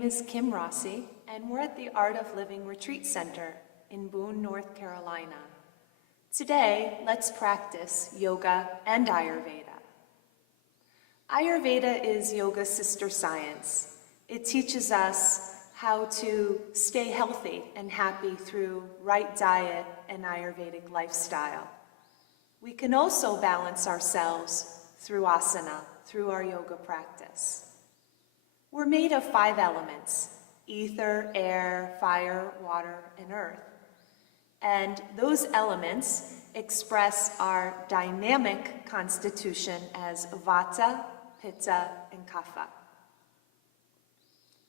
name is Kim Rossi, and we're at the Art of Living Retreat Center in Boone, North Carolina. Today, let's practice yoga and Ayurveda. Ayurveda is yoga's sister science. It teaches us how to stay healthy and happy through right diet and Ayurvedic lifestyle. We can also balance ourselves through asana, through our yoga practice. We're made of 5 elements: ether, air, fire, water, and earth. And those elements express our dynamic constitution as vata, pitta, and kapha.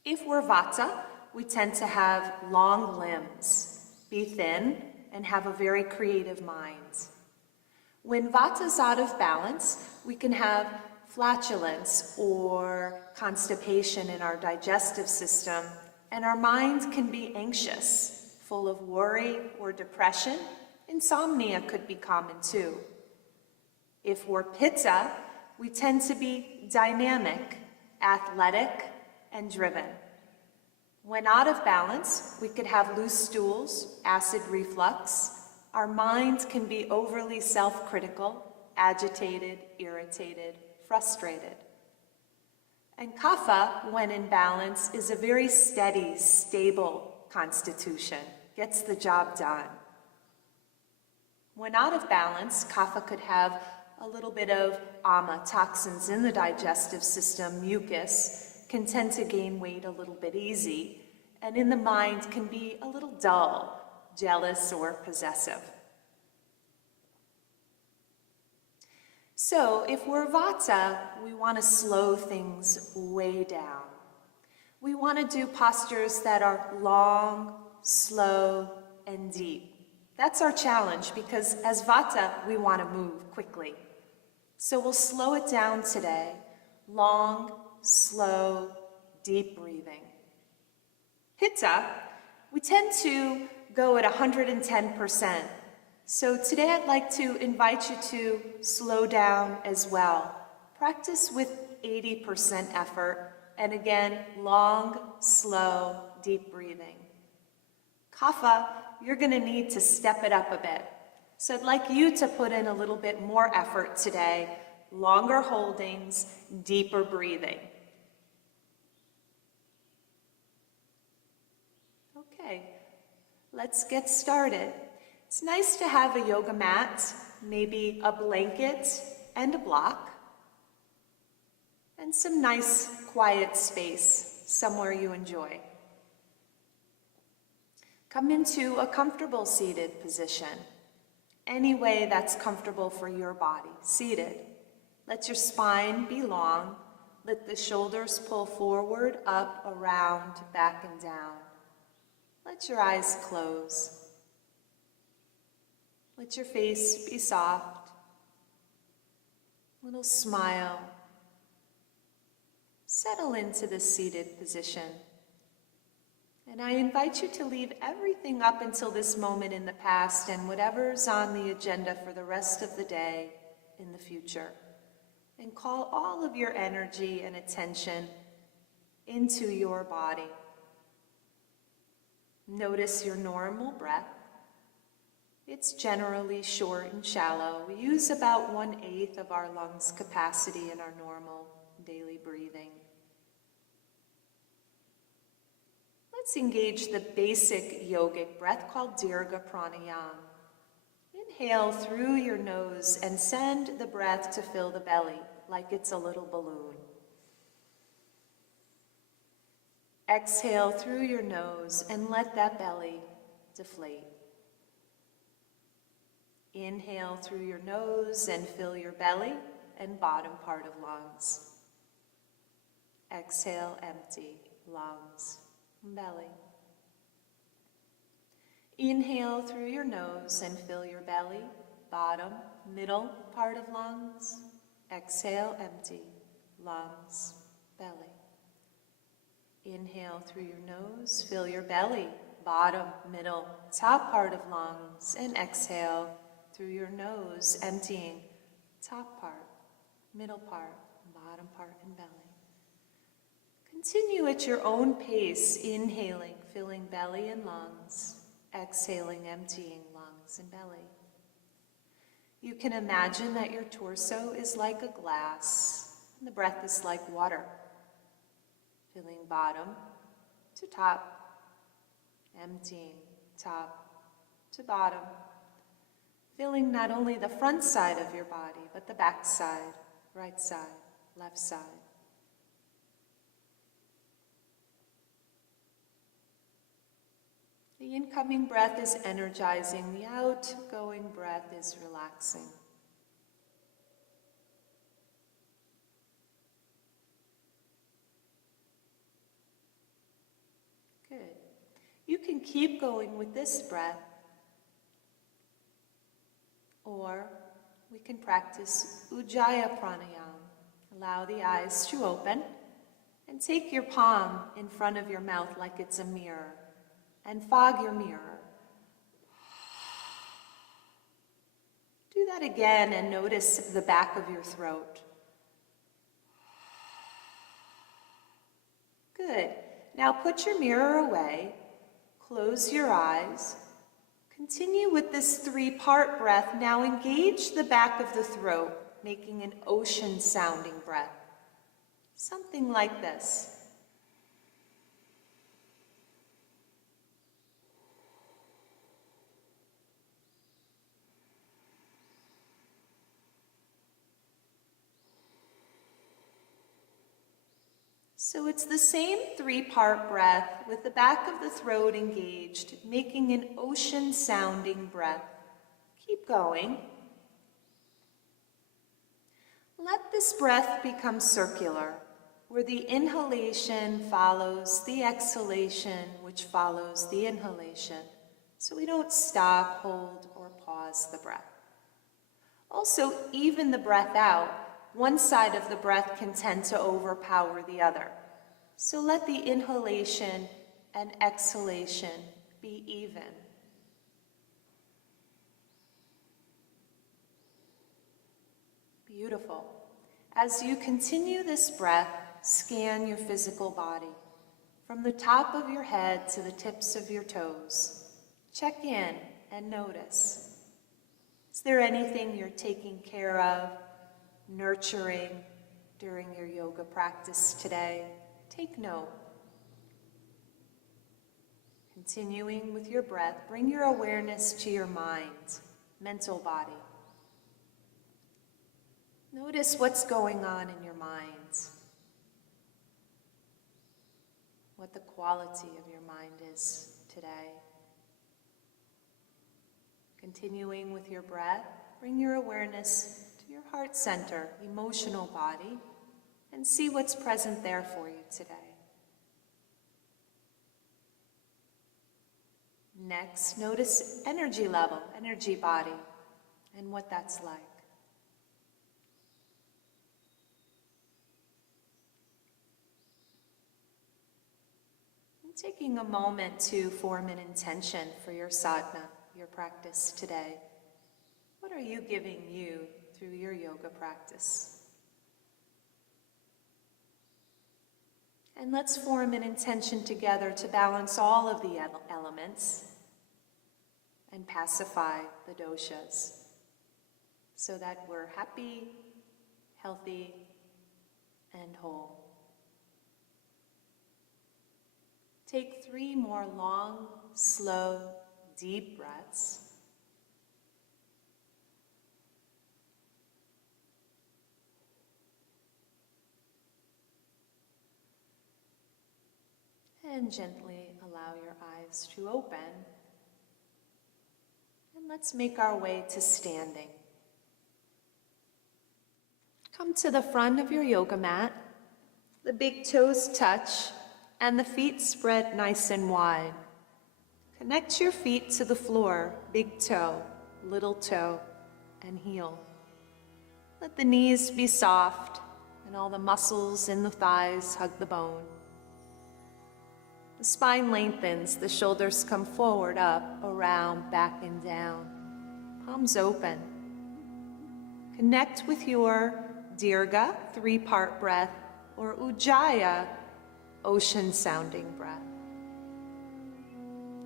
If we're vata, we tend to have long limbs, be thin, and have a very creative mind. When vata's out of balance, we can have flatulence or constipation in our digestive system, and our mind can be anxious, full of worry or depression. Insomnia could be common too. If we're pitta, we tend to be dynamic, athletic, and driven. When out of balance, we could have loose stools, acid reflux. Our mind can be overly self-critical, agitated, irritated, frustrated. And kapha, when in balance, is a very steady, stable constitution, gets the job done. When out of balance, kapha could have a little bit of ama, toxins in the digestive system, mucus, can tend to gain weight a little bit easy, and in the mind can be a little dull, jealous, or possessive. So if we're vata, we want to slow things way down. We want to do postures that are long, slow, and deep. That's our challenge because as vata, we want to move quickly. So we'll slow it down today. Long, slow, deep breathing. Pitta, we tend to go at 110%. So today I'd like to invite you to slow down as well. Practice with 80% effort, and again, long, slow, deep breathing. Kapha, you're going to need to step it up a bit. So I'd like you to put in a little bit more effort today, longer holdings, deeper breathing. Okay, let's get started. It's nice to have a yoga mat, maybe a blanket and a block, and some nice quiet space, somewhere you enjoy. Come into a comfortable seated position, any way that's comfortable for your body, seated. Let your spine be long, let the shoulders pull forward, up, around, back, and down. Let your eyes close. Let your face be soft, little smile. Settle into the seated position. And I invite you to leave everything up until this moment in the past and whatever's on the agenda for the rest of the day in the future. And call all of your energy and attention into your body. Notice your normal breath. It's generally short and shallow. We use about 1/8 of our lungs' capacity in our normal daily breathing. Let's engage the basic yogic breath called Dirga Pranayama. Inhale through your nose and send the breath to fill the belly like it's a little balloon. Exhale through your nose and let that belly deflate. Inhale through your nose and fill your belly and bottom part of lungs. Exhale, empty, lungs, belly. Inhale through your nose and fill your belly, bottom, middle part of lungs. Exhale, empty, lungs, belly. Inhale through your nose, fill your belly, bottom, middle, top part of lungs, and exhale through your nose, emptying top part, middle part, bottom part, and belly. Continue at your own pace, inhaling, filling belly and lungs, exhaling, emptying lungs and belly. You can imagine that your torso is like a glass, and the breath is like water, filling bottom to top, emptying top to bottom, filling not only the front side of your body, but the back side, right side, left side. The incoming breath is energizing, the outgoing breath is relaxing. Good. You can keep going with this breath, or we can practice Ujjayi Pranayama. Allow the eyes to open and take your palm in front of your mouth like it's a mirror and fog your mirror. Do that again and notice the back of your throat. Good. Now put your mirror away, close your eyes, continue with this three-part breath. Now engage the back of the throat, making an ocean-sounding breath. Something like this. So it's the same three-part breath with the back of the throat engaged, making an ocean-sounding breath. Keep going. Let this breath become circular, where the inhalation follows the exhalation, which follows the inhalation. So we don't stop, hold, or pause the breath. Also, even the breath out, one side of the breath can tend to overpower the other. So let the inhalation and exhalation be even. Beautiful. As you continue this breath, scan your physical body. From the top of your head to the tips of your toes. Check in and notice. Is there anything you're taking care of, nurturing during your yoga practice today? Take note. Continuing with your breath, bring your awareness to your mind, mental body. Notice what's going on in your mind. What the quality of your mind is today. Continuing with your breath, bring your awareness to your heart center, emotional body, and see what's present there for you today. Next, notice energy level, energy body, and what that's like. And taking a moment to form an intention for your sadhana, your practice today. What are you giving you through your yoga practice? And let's form an intention together to balance all of the elements and pacify the doshas so that we're happy, healthy, and whole. Take 3 more long, slow, deep breaths. And gently allow your eyes to open. And let's make our way to standing. Come to the front of your yoga mat. The big toes touch and the feet spread nice and wide. Connect your feet to the floor, big toe, little toe, and heel. Let the knees be soft and all the muscles in the thighs hug the bone. The spine lengthens, the shoulders come forward, up, around, back, and down. Palms open. Connect with your Dirga, 3-part breath, or Ujjayi, ocean-sounding breath.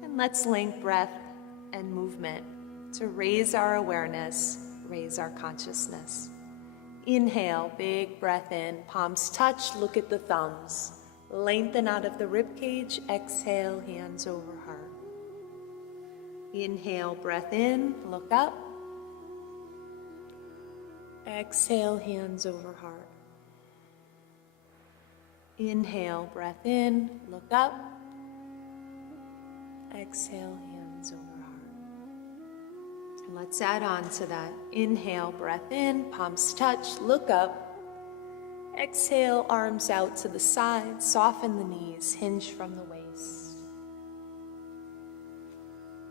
And let's link breath and movement to raise our awareness, raise our consciousness. Inhale, big breath in, palms touch, look at the thumbs. Lengthen out of the rib cage, exhale, hands over heart. Inhale, breath in, look up. Exhale, hands over heart. Inhale, breath in, look up. Exhale, hands over heart. Let's add on to that. Inhale, breath in, palms touch, look up. Exhale, arms out to the side, soften the knees, hinge from the waist.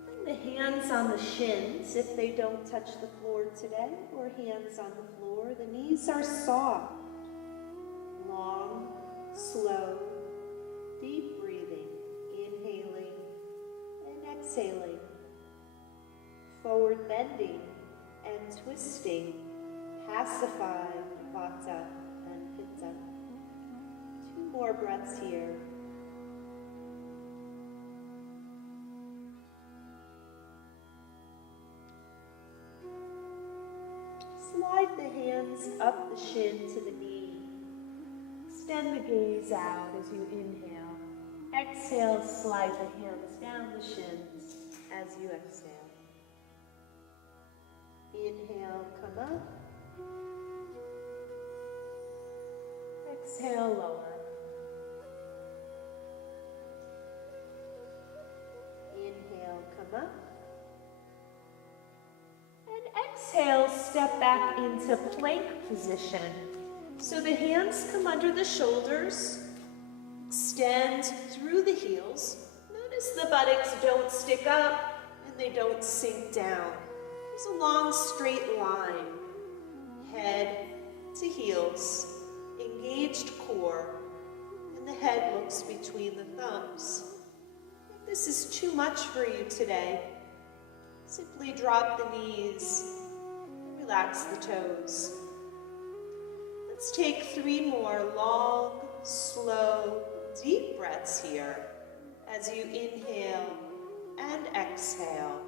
Bring the hands on the shins if they don't touch the floor today, or hands on the floor. The knees are soft, long, slow, deep breathing, inhaling and exhaling, forward bending and twisting, pacify, vata and pitta. 2 more breaths here. Slide the hands up the shin to the knee. Extend the gaze out as you inhale. Exhale, slide the hands down the shins as you exhale. Inhale, come up. Exhale, lower. Inhale, come up. And exhale, step back into plank position. So the hands come under the shoulders, extend through the heels. Notice the buttocks don't stick up and they don't sink down. There's a long straight line, head to heels, engaged core, and the head looks between the thumbs. If this is too much for you today, simply drop the knees and relax the toes. Let's take 3 more long, slow, deep breaths here as you inhale and exhale.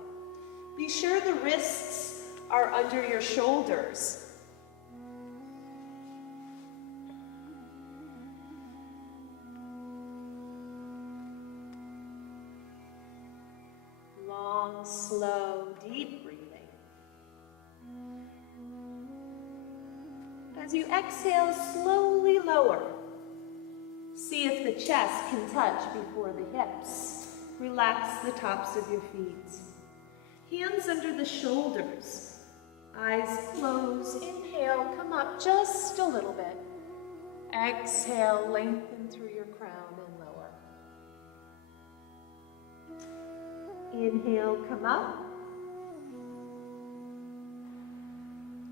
Be sure the wrists are under your shoulders. Long, slow, deep breathing. As you exhale, slowly lower. See if the chest can touch before the hips. Relax the tops of your feet. Hands under the shoulders. Eyes closed. Inhale, come up just a little bit. Exhale, lengthen through your crown and lower. Inhale, come up.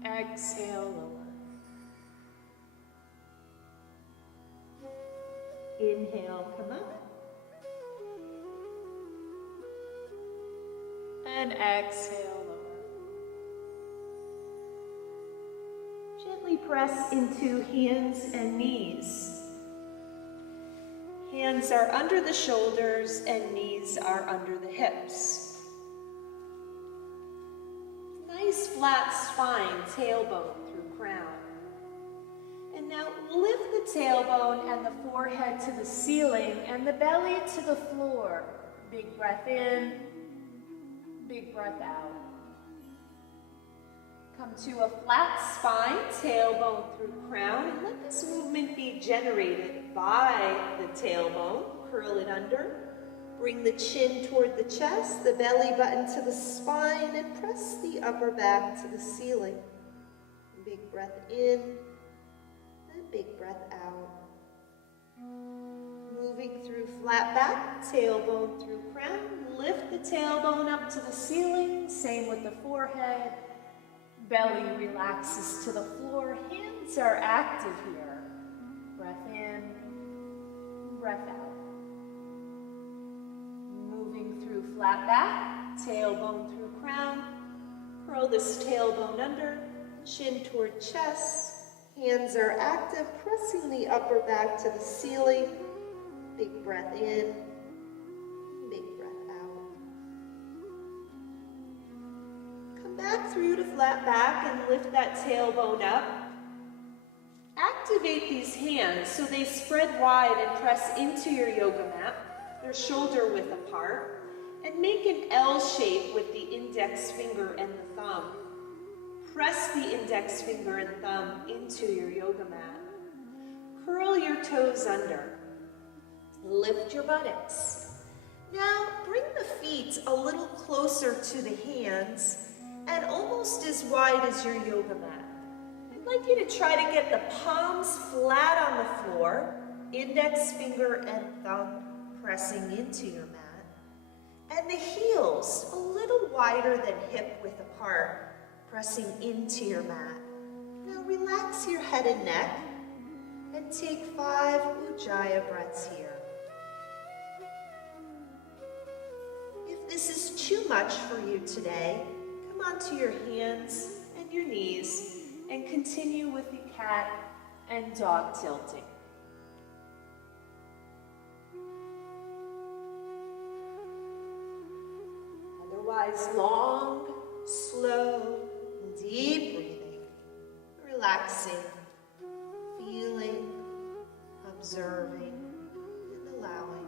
Exhale, lower. Inhale, come up. And exhale, lower. Gently press into hands and knees. Hands are under the shoulders and knees are under the hips. Nice flat spine, tailbone through crown. And now lift the tailbone and the forehead to the ceiling and the belly to the floor. Big breath in, big breath out. Come to a flat spine, tailbone through crown, and let this movement be generated by the tailbone. Curl it under. Bring the chin toward the chest, the belly button to the spine, and press the upper back to the ceiling. Big breath in, and big breath out. Moving through flat back, tailbone through crown. Lift the tailbone up to the ceiling. Same with the forehead. Belly relaxes to the floor. Hands are active here. Breath in, breath out. Moving through flat back, tailbone through crown. Curl this tailbone under, chin toward chest. Hands are active, pressing the upper back to the ceiling. Big breath in, big breath out. Come back through to flat back and lift that tailbone up. Activate these hands so they spread wide and press into your yoga mat. They're shoulder width apart. And make an L shape with the index finger and the thumb. Press the index finger and thumb into your yoga mat. Curl your toes under. Lift your buttocks. Now bring the feet a little closer to the hands and almost as wide as your yoga mat. I'd like you to try to get the palms flat on the floor, index finger and thumb pressing into your mat. And the heels a little wider than hip width apart, pressing into your mat. Now relax your head and neck and take 5 Ujjayi breaths here. If this is too much for you today, come onto your hands and your knees and continue with the cat and dog tilting. Otherwise, long, slow, deep breathing, relaxing, feeling, observing, and allowing.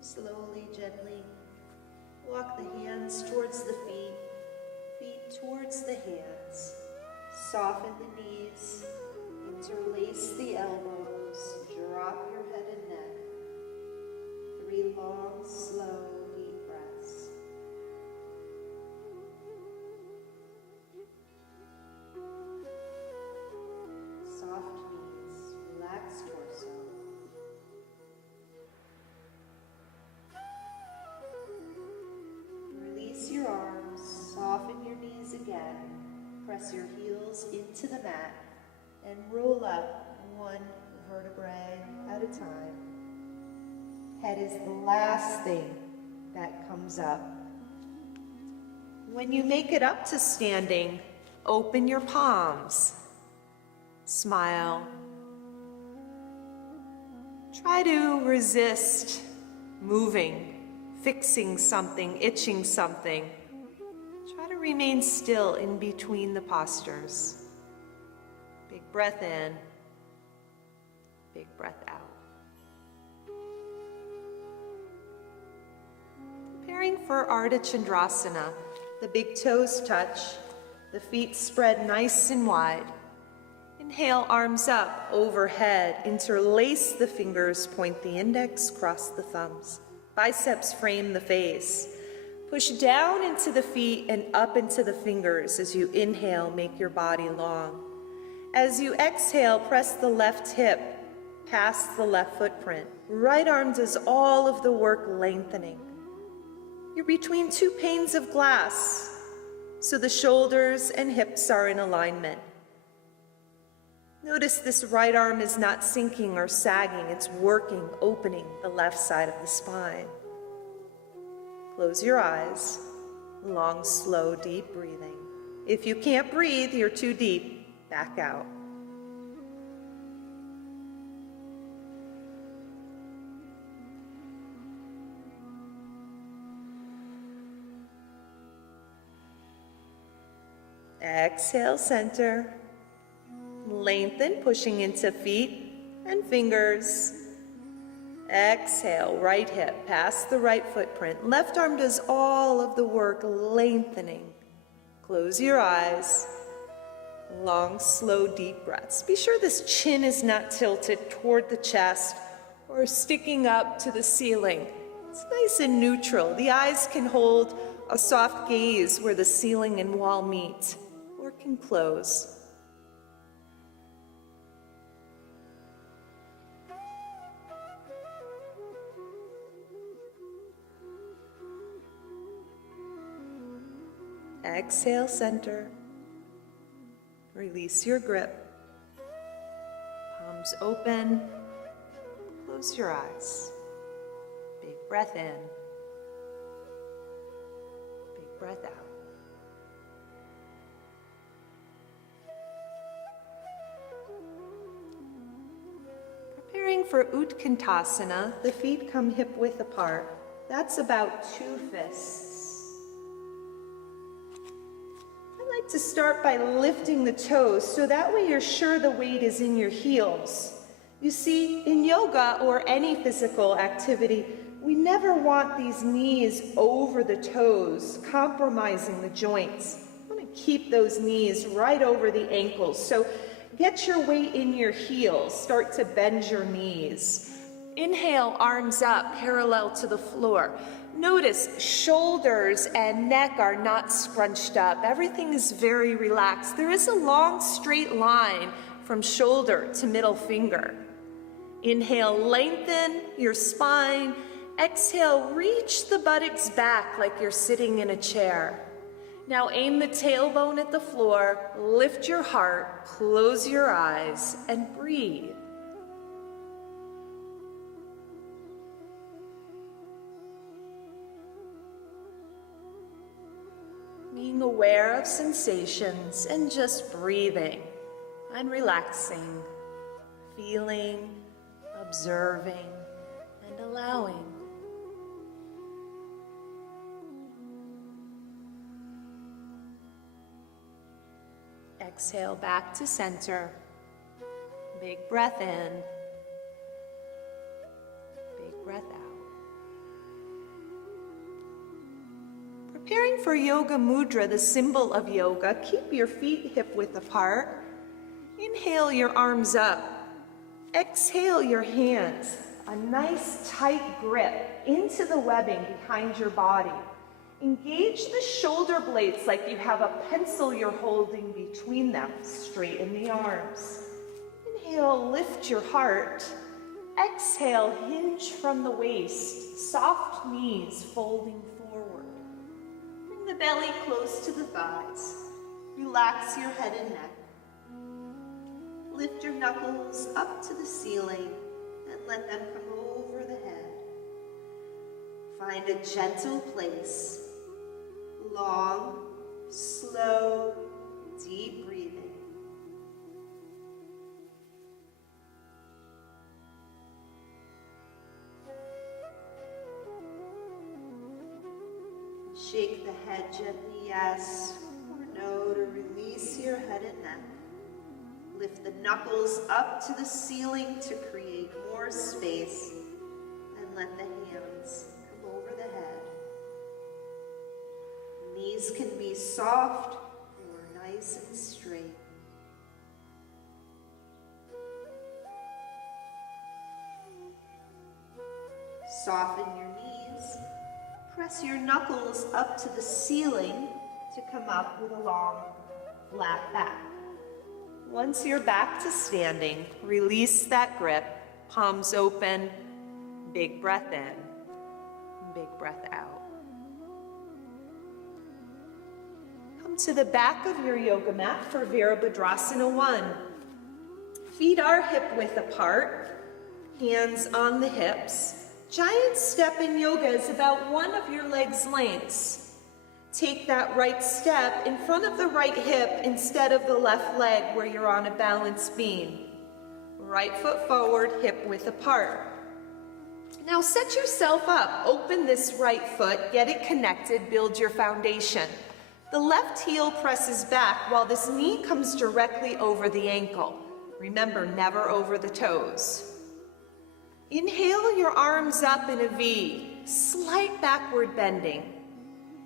Slowly, gently, walk the hands towards the feet, feet towards the hands. Soften the knees, interlace the elbows, drop your head and neck. 3 long, slow, deep breaths. Soft knees, relaxed torso. Release your arms, soften your knees again. Press your heels into the mat and roll up 1 vertebrae at a time. Head is the last thing that comes up. When you make it up to standing, open your palms. Smile. Try to resist moving, fixing something, itching something. Try to remain still in between the postures. Big breath in, big breath out. Preparing for Ardha Chandrasana, the big toes touch, the feet spread nice and wide. Inhale, arms up, overhead, interlace the fingers, point the index, cross the thumbs. Biceps frame the face. Push down into the feet and up into the fingers as you inhale, make your body long. As you exhale, press the left hip past the left footprint. Right arm does all of the work, lengthening. You're between 2 panes of glass, so the shoulders and hips are in alignment. Notice this right arm is not sinking or sagging, it's working, opening the left side of the spine. Close your eyes, long, slow, deep breathing. If you can't breathe, you're too deep, back out. Exhale, center. Lengthen, pushing into feet and fingers. Exhale, right hip past the right footprint. Left arm does all of the work, lengthening. Close your eyes. Long, slow, deep breaths. Be sure this chin is not tilted toward the chest or sticking up to the ceiling. It's nice and neutral. The eyes can hold a soft gaze where the ceiling and wall meet, or can close. Exhale, center. Release your grip. Palms open. Close your eyes. Big breath in. Big breath out. Preparing for Utkantasana, the feet come hip-width apart. That's about 2 fists. I like to start by lifting the toes, so that way you're sure the weight is in your heels. You see, in yoga or any physical activity, we never want these knees over the toes, compromising the joints. You want to keep those knees right over the ankles. So get your weight in your heels. Start to bend your knees. Inhale, arms up, parallel to the floor. Notice shoulders and neck are not scrunched up. Everything is very relaxed. There is a long straight line from shoulder to middle finger. Inhale, lengthen your spine. Exhale, reach the buttocks back like you're sitting in a chair. Now aim the tailbone at the floor, lift your heart, close your eyes, and breathe. Being aware of sensations and just breathing and relaxing, feeling, observing, and allowing. Exhale back to center. Big breath in. Big breath out. Preparing for Yoga Mudra, the symbol of yoga, keep your feet hip-width apart. Inhale your arms up. Exhale your hands. A nice tight grip into the webbing behind your body. Engage the shoulder blades like you have a pencil you're holding between them. Straighten the arms. Inhale, lift your heart. Exhale, hinge from the waist. Soft knees folding forward. Bring the belly close to the thighs. Relax your head and neck. Lift your knuckles up to the ceiling and let them come over the head. Find a gentle place. Long, slow, deep breathing. Shake the head gently, yes or no, to release your head and neck. Lift the knuckles up to the ceiling to create more space, and let the hands come over the head. Knees can be soft or nice and straight. Soften your knees. Press your knuckles up to the ceiling to come up with a long, flat back. Once you're back to standing, release that grip, palms open, big breath in, big breath out. Come to the back of your yoga mat for Virabhadrasana 1. Feet are hip-width apart, hands on the hips. Giant step in yoga is about one of your legs' lengths. Take that right step in front of the right hip instead of the left leg where you're on a balance beam. Right foot forward, hip width apart. Now set yourself up. Open this right foot, get it connected, build your foundation. The left heel presses back while this knee comes directly over the ankle. Remember, never over the toes. Inhale your arms up in a V, slight backward bending.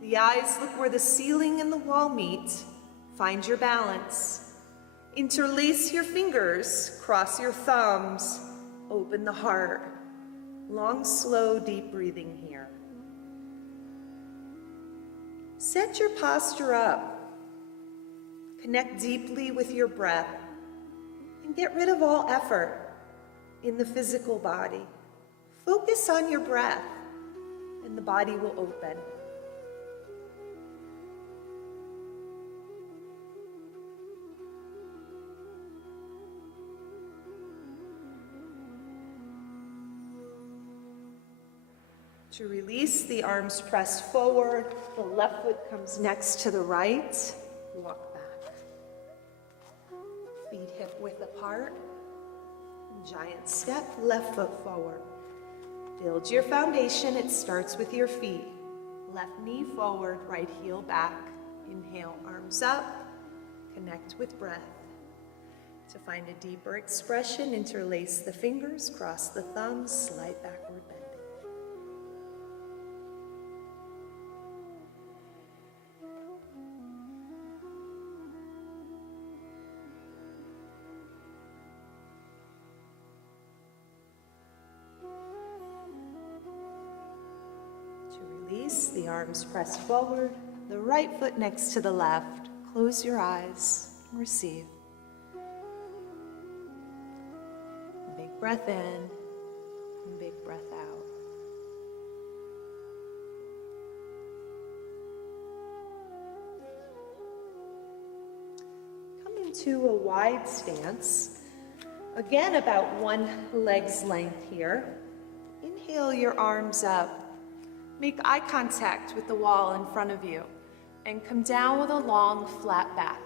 The eyes look where the ceiling and the wall meet. Find your balance. Interlace your fingers, cross your thumbs, open the heart. Long, slow, deep breathing here. Set your posture up. Connect deeply with your breath and get rid of all effort in the physical body. Focus on your breath and the body will open. To release, the arms press forward, the left foot comes next to the right, walk back. Feet hip width apart, giant step, left foot forward. Build your foundation, it starts with your feet. Left knee forward, right heel back. Inhale, arms up, connect with breath. To find a deeper expression, interlace the fingers, cross the thumbs, slight backward bending. Release, the arms press forward, the right foot next to the left. Close your eyes and receive. Big breath in and big breath out. Come into a wide stance. Again, about one leg's length here. Inhale your arms up. Make eye contact with the wall in front of you and come down with a long, flat back,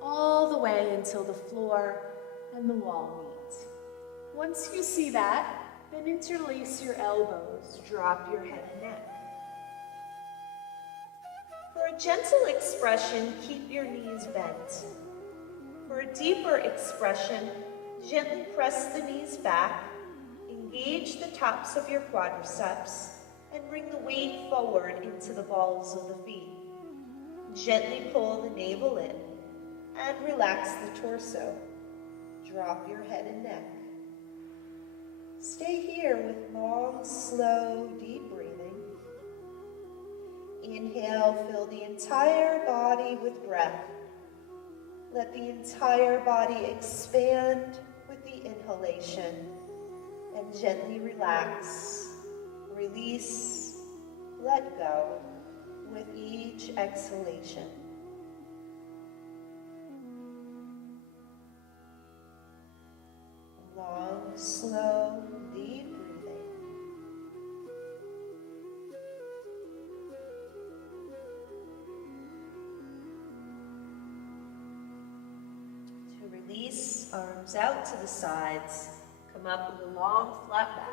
all the way until the floor and the wall meet. Once you see that, then interlace your elbows, drop your head and neck. For a gentle expression, keep your knees bent. For a deeper expression, gently press the knees back, engage the tops of your quadriceps, and bring the weight forward into the balls of the feet. Gently pull the navel in and relax the torso. Drop your head and neck. Stay here with long, slow, deep breathing. Inhale, fill the entire body with breath. Let the entire body expand with the inhalation and gently relax. Release, let go with each exhalation. Long, slow, deep breathing. To release, arms out to the sides. Come up with a long, flat back.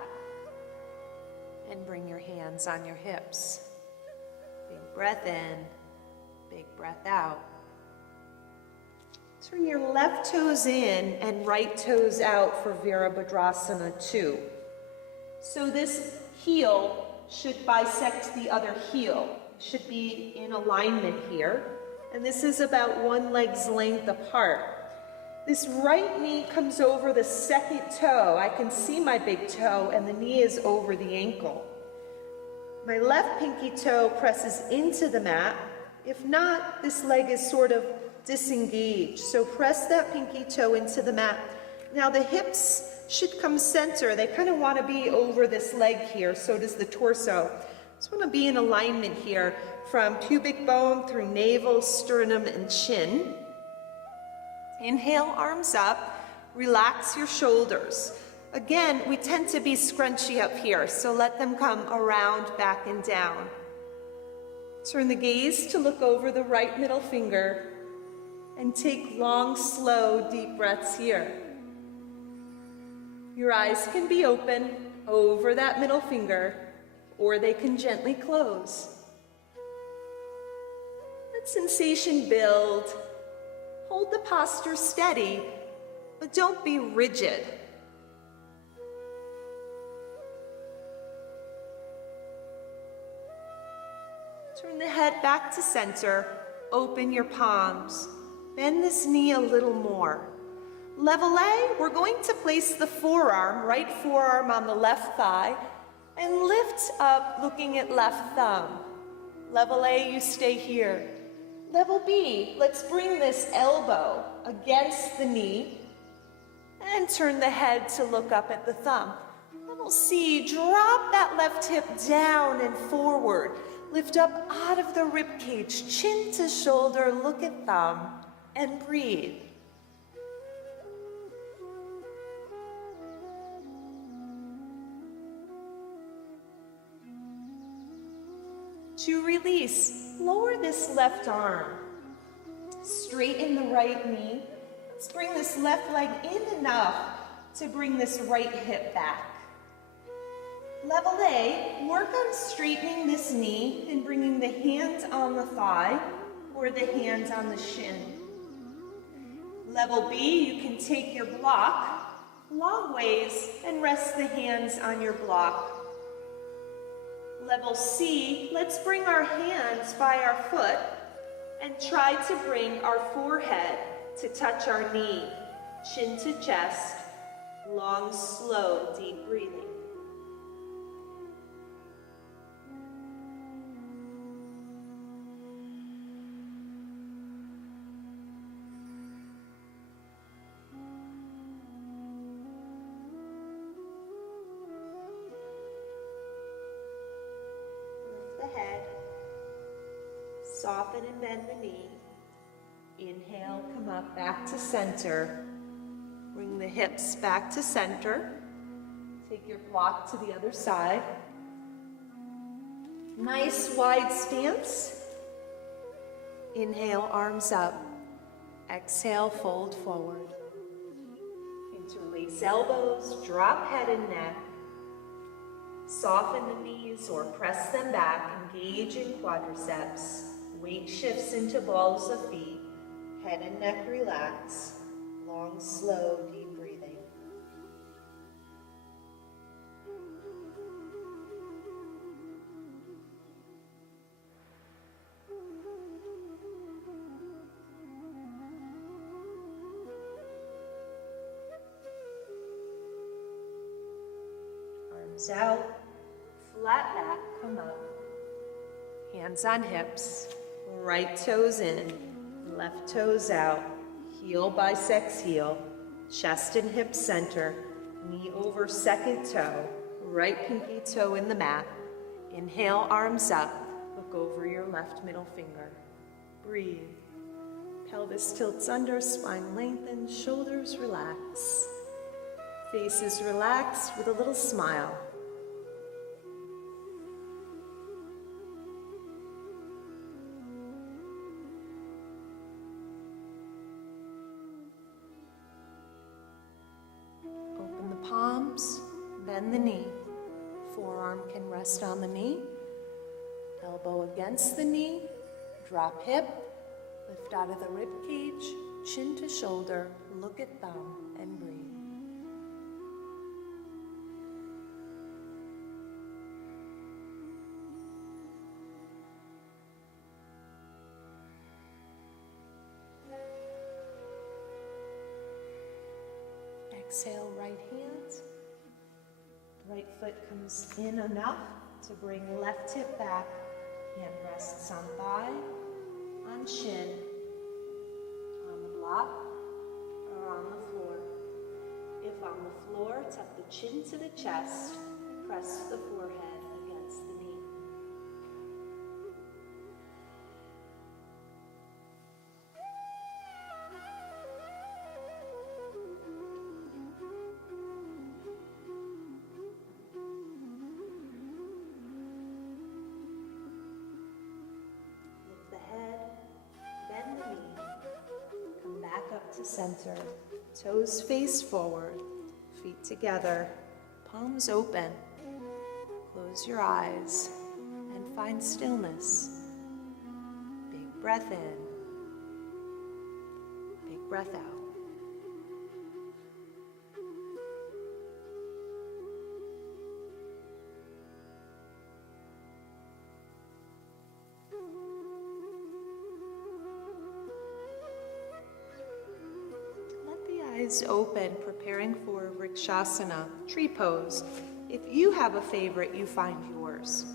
And bring your hands on your hips. Big breath in, big breath out. Turn your left toes in and right toes out for Virabhadrasana 2. So this heel should bisect the other heel. Should be in alignment here. And this is about one leg's length apart. This right knee comes over the second toe. I can see my big toe, and the knee is over the ankle. My left pinky toe presses into the mat. If not, this leg is sort of disengaged. So press that pinky toe into the mat. Now the hips should come center. They kind of want to be over this leg here. So does the torso. Just want to be in alignment here from pubic bone through navel, sternum, and chin. Inhale, arms up, relax your shoulders. Again, we tend to be scrunchy up here, so let them come around, back, and down. Turn the gaze to look over the right middle finger and take long, slow, deep breaths here. Your eyes can be open over that middle finger, or they can gently close. Let sensation build. Hold the posture steady, but don't be rigid. Turn the head back to center, open your palms. Bend this knee a little more. Level A, we're going to place the forearm, right forearm on the left thigh, and lift up looking at left thumb. Level A, you stay here. Level B, let's bring this elbow against the knee and turn the head to look up at the thumb. Level C, drop that left hip down and forward. Lift up out of the rib cage, chin to shoulder, look at thumb, and breathe. To release, lower this left arm. Straighten the right knee. Let's bring this left leg in enough to bring this right hip back. Level A, work on straightening this knee and bringing the hands on the thigh or the hands on the shin. Level B, you can take your block long ways and rest the hands on your block. Level C, let's bring our hands by our foot and try to bring our forehead to touch our knee, chin to chest, long, slow, deep breathing. Head, soften and bend the knee. Inhale, come up back to center. Bring the hips back to center. Take your block to the other side. Nice wide stance. Inhale, arms up. Exhale, fold forward. Interlace elbows, drop head and neck. Soften the knees or press them back, engage in quadriceps. Weight shifts into balls of feet. Head and neck relax. Long, slow, deep breathing. Arms out. Flat back, come up. Hands on hips. Right toes in, left toes out. Heel bisects heel. Chest and hip center. Knee over second toe. Right pinky toe in the mat. Inhale, arms up. Look over your left middle finger. Breathe. Pelvis tilts under, spine lengthens, shoulders relax. Face is relaxed with a little smile. Palms, bend the knee. Forearm can rest on the knee. Elbow against the knee. Drop hip. Lift out of the rib cage. Chin to shoulder. Look at thumb and breathe. Exhale, right hand. Right foot comes in enough to bring left hip back. Hand rests on thigh, on shin, on the block, or on the floor. If on the floor, tuck the chin to the chest. Press the forehead against the knee. Up to center, toes face forward, feet together, palms open. Close your eyes and find stillness. Big breath in, big breath out. Eyes open, preparing for Vrikshasana, tree pose. If you have a favorite, you find yours.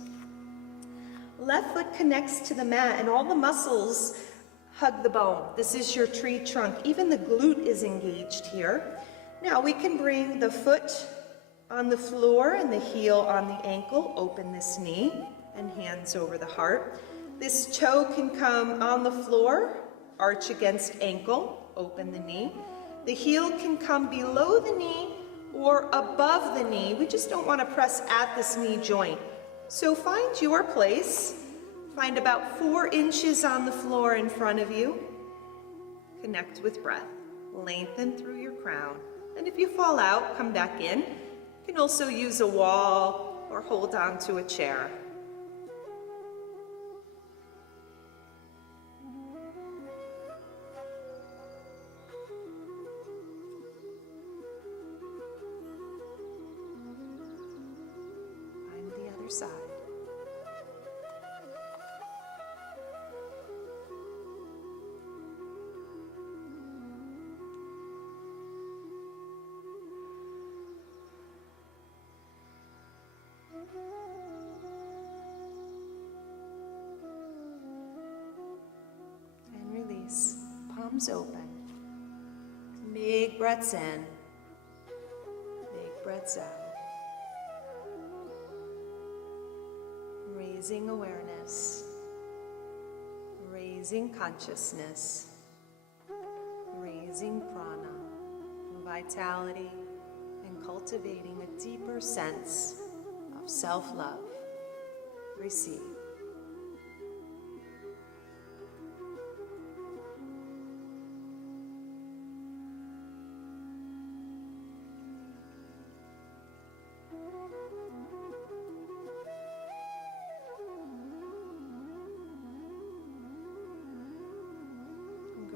Left foot connects to the mat and all the muscles hug the bone. This is your tree trunk. Even the glute is engaged here. Now we can bring the foot on the floor and the heel on the ankle. Open this knee and hands over the heart. This toe can come on the floor, arch against ankle, open the knee. The heel can come below the knee or above the knee. We just don't want to press at this knee joint. So find your place. Find about 4 inches on the floor in front of you. Connect with breath. Lengthen through your crown. And if you fall out, come back in. You can also use a wall or hold on to a chair. Find the other side. And release, palms open. Big breaths in, big breaths out. Raising awareness, raising consciousness, raising prana, vitality, and cultivating a deeper sense of self-love. Receive.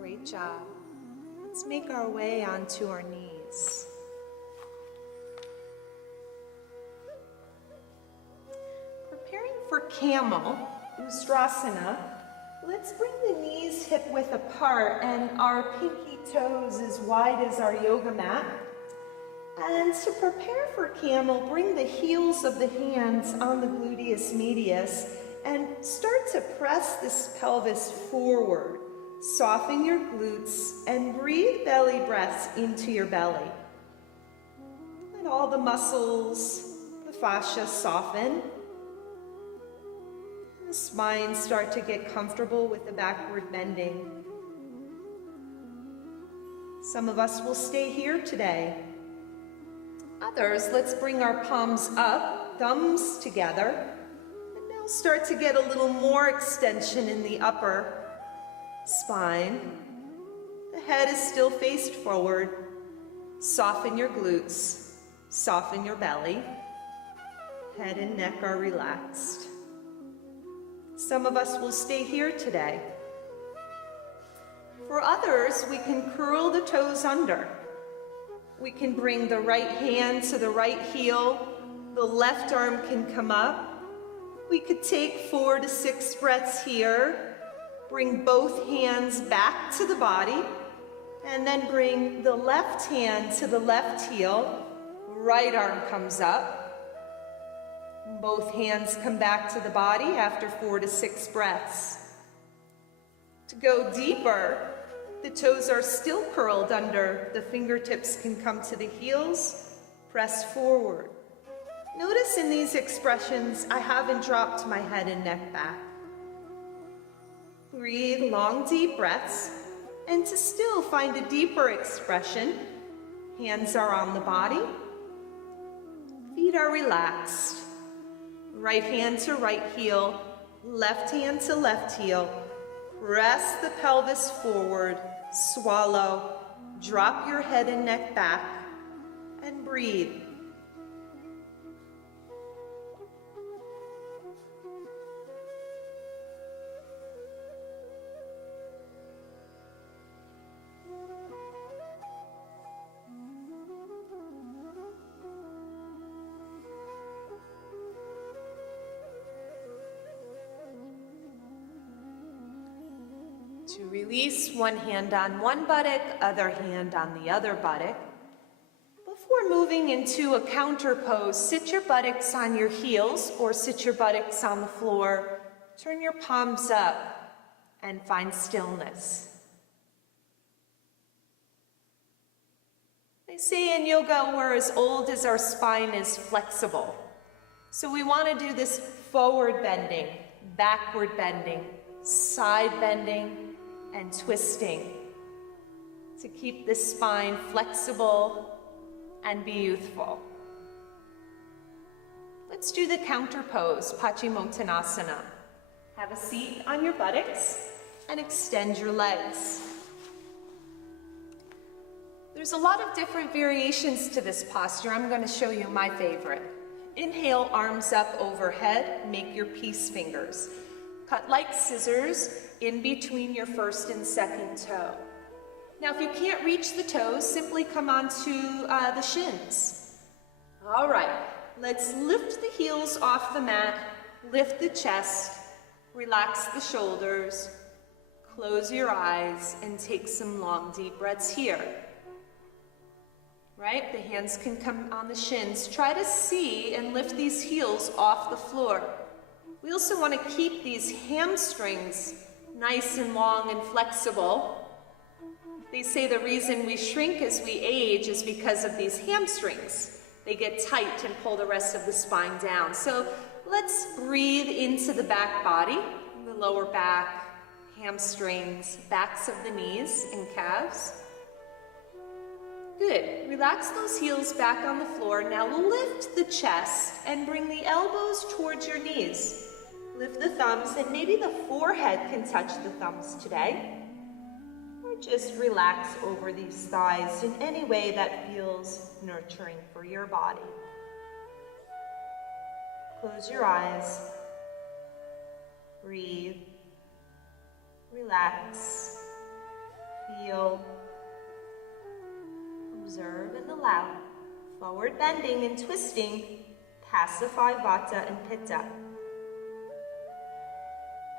Great job. Let's make our way onto our knees. Preparing for camel, Ustrasana, let's bring the knees hip-width apart and our pinky toes as wide as our yoga mat. And to prepare for camel, bring the heels of the hands on the gluteus medius and start to press this pelvis forward. Soften your glutes and breathe belly breaths into your belly. Let all the muscles, the fascia soften. The spine start to get comfortable with the backward bending. Some of us will stay here today. Others, let's bring our palms up, thumbs together, and now start to get a little more extension in the upper spine. The head is still faced forward. Soften your glutes, soften your belly. Head and neck are relaxed. Some of us will stay here today. For others, we can curl the toes under. We can bring the right hand to the right heel. The left arm can come up. We could take 4 to 6 breaths here. Bring both hands back to the body, and then bring the left hand to the left heel. Right arm comes up. Both hands come back to the body after 4 to 6 breaths. To go deeper, the toes are still curled under. The fingertips can come to the heels. Press forward. Notice in these expressions, I haven't dropped my head and neck back. Breathe long, deep breaths, and to still find a deeper expression, hands are on the body, feet are relaxed, right hand to right heel, left hand to left heel, press the pelvis forward, swallow, drop your head and neck back, and breathe. To release, one hand on one buttock, other hand on the other buttock. Before moving into a counter pose, sit your buttocks on your heels or sit your buttocks on the floor. Turn your palms up and find stillness. They say in yoga we're as old as our spine is flexible. So we want to do this forward bending, backward bending, side bending, and twisting to keep the spine flexible and be youthful. Let's do the counter pose, Paschimottanasana. Have a seat on your buttocks and extend your legs. There's a lot of different variations to this posture. I'm going to show you my favorite. Inhale, arms up overhead, make your peace fingers. Cut like scissors in between your first and second toe. Now, if you can't reach the toes, simply come onto the shins. All right, let's lift the heels off the mat, lift the chest, relax the shoulders, close your eyes, and take some long, deep breaths here. Right, the hands can come on the shins. Try to see and lift these heels off the floor. We also want to keep these hamstrings nice and long and flexible. They say the reason we shrink as we age is because of these hamstrings. They get tight and pull the rest of the spine down. So let's breathe into the back body, the lower back, hamstrings, backs of the knees and calves. Good. Relax those heels back on the floor. Now lift the chest and bring the elbows towards your knees. Lift the thumbs, and maybe the forehead can touch the thumbs today. Or just relax over these thighs in any way that feels nurturing for your body. Close your eyes. Breathe. Relax. Feel. Observe and allow. Forward bending and twisting, pacify Vata and Pitta.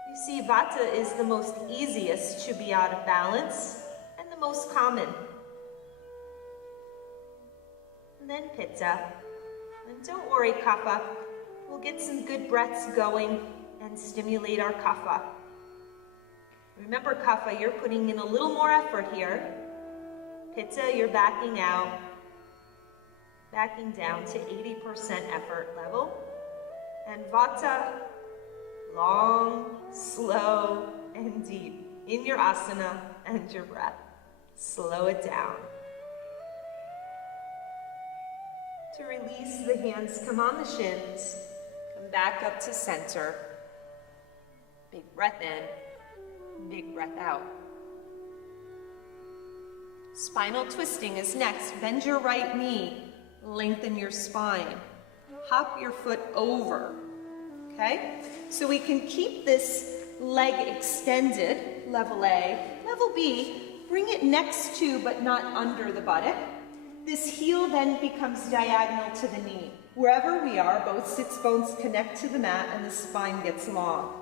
You see, Vata is the most easiest to be out of balance and the most common. And then Pitta. And don't worry, Kapha. We'll get some good breaths going and stimulate our Kapha. Remember, Kapha, you're putting in a little more effort here. Pitta, you're backing out, backing down to 80% effort level. And Vata, long, slow, and deep in your asana and your breath. Slow it down. To release the hands, come on the shins, come back up to center. Big breath in, big breath out. Spinal twisting is next. Bend your right knee, lengthen your spine. Hop your foot over, okay? So we can keep this leg extended, level A. Level B, bring it next to but not under the buttock. This heel then becomes diagonal to the knee. Wherever we are, both sits bones connect to the mat and the spine gets long.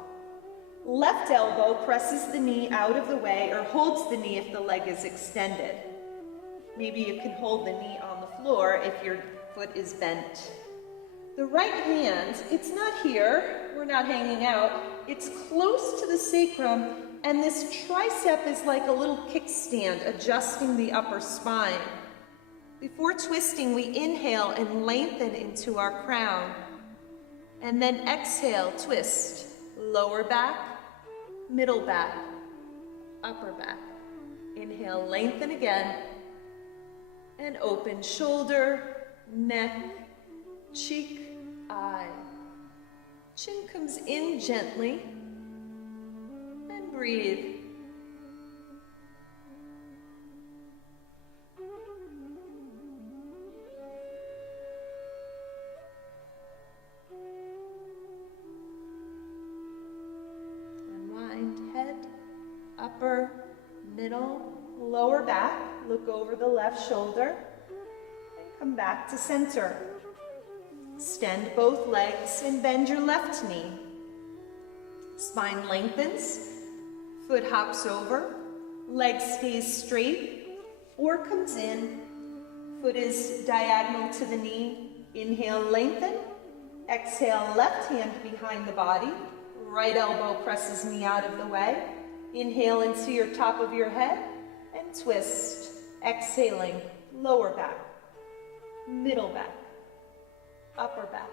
Left elbow presses the knee out of the way or holds the knee if the leg is extended. Maybe you can hold the knee on the floor if your foot is bent. The right hand, it's not here, we're not hanging out, it's close to the sacrum, and this tricep is like a little kickstand adjusting the upper spine. Before twisting, we inhale and lengthen into our crown, and then exhale, twist, lower back, middle back, upper back. Inhale, lengthen again, and open shoulder, neck, cheek, eye. Chin comes in gently, and breathe. Upper, middle, lower back. Look over the left shoulder and come back to center. Extend both legs and bend your left knee. Spine lengthens, foot hops over, leg stays straight or comes in. Foot is diagonal to the knee. Inhale, lengthen. Exhale, left hand behind the body. Right elbow presses knee out of the way. Inhale into your top of your head and twist. Exhaling, lower back, middle back, upper back,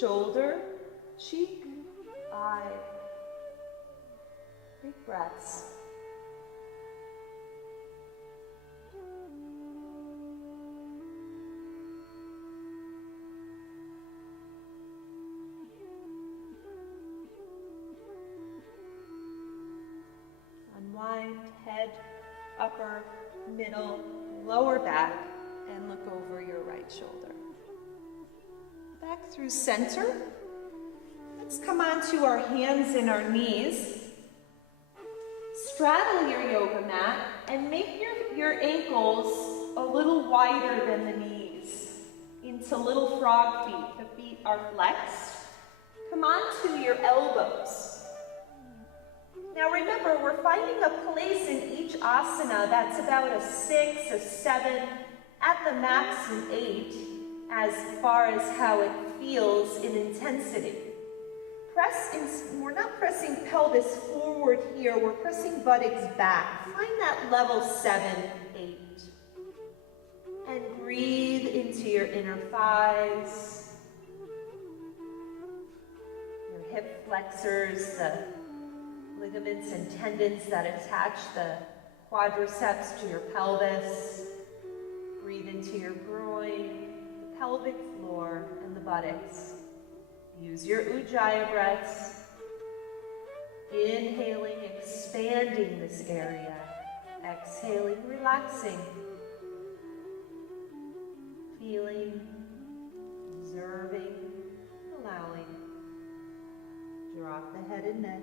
shoulder, cheek, eye. Big breaths. Unwind, head, upper, middle, lower back, and look over your right shoulder. Back through center. Let's come onto our hands and our knees. Straddle your yoga mat and make your ankles a little wider than the knees into little frog feet. The feet are flexed. Come onto your elbows. Now remember, we're finding a place in each asana that's about a 6, a 7, at the max an 8, as far as how it feels in intensity. We're not pressing pelvis forward here, we're pressing buttocks back. Find that level 7, 8. And breathe into your inner thighs, your hip flexors, the ligaments and tendons that attach the quadriceps to your pelvis. Breathe into your groin, the pelvic floor, and the buttocks. Use your Ujjayi breaths. Inhaling, expanding this area. Exhaling, relaxing. Feeling, observing, allowing. Drop the head and neck.